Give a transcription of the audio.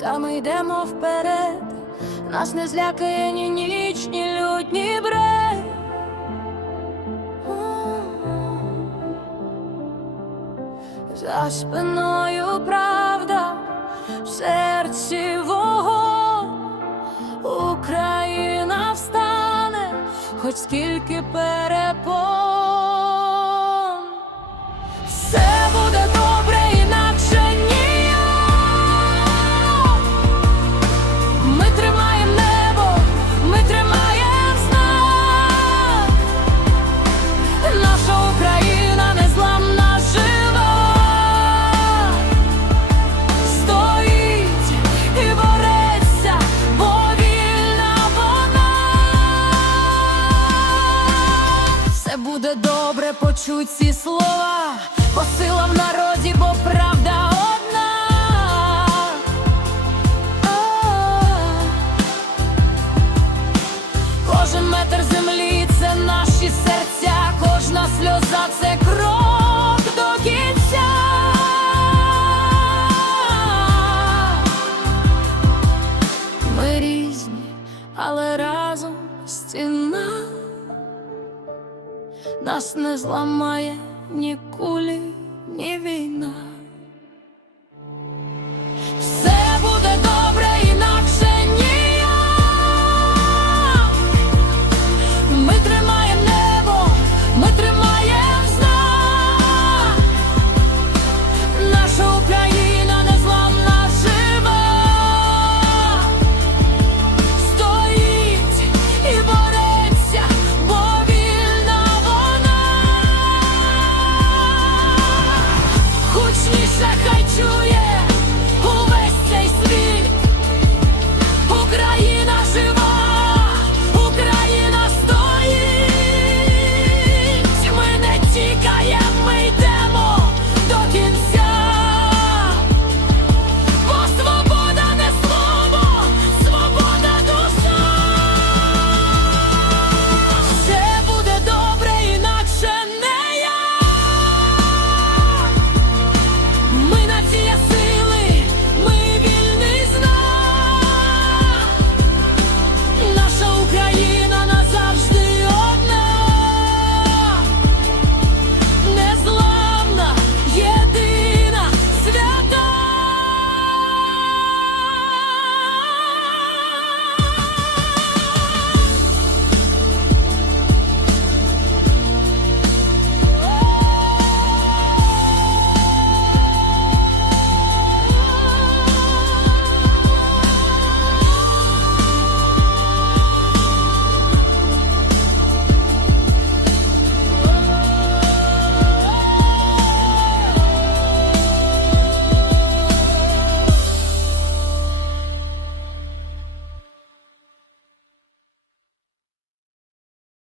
та ми йдемо вперед, нас не злякає ні ніч, ні лють, ні брех. За спиною правда, в серці вогонь, Україна встане, хоч скільки перепон. Почуть ці слова, бо сила в народі, бо правда нас не зламає ні кулі, ні війна.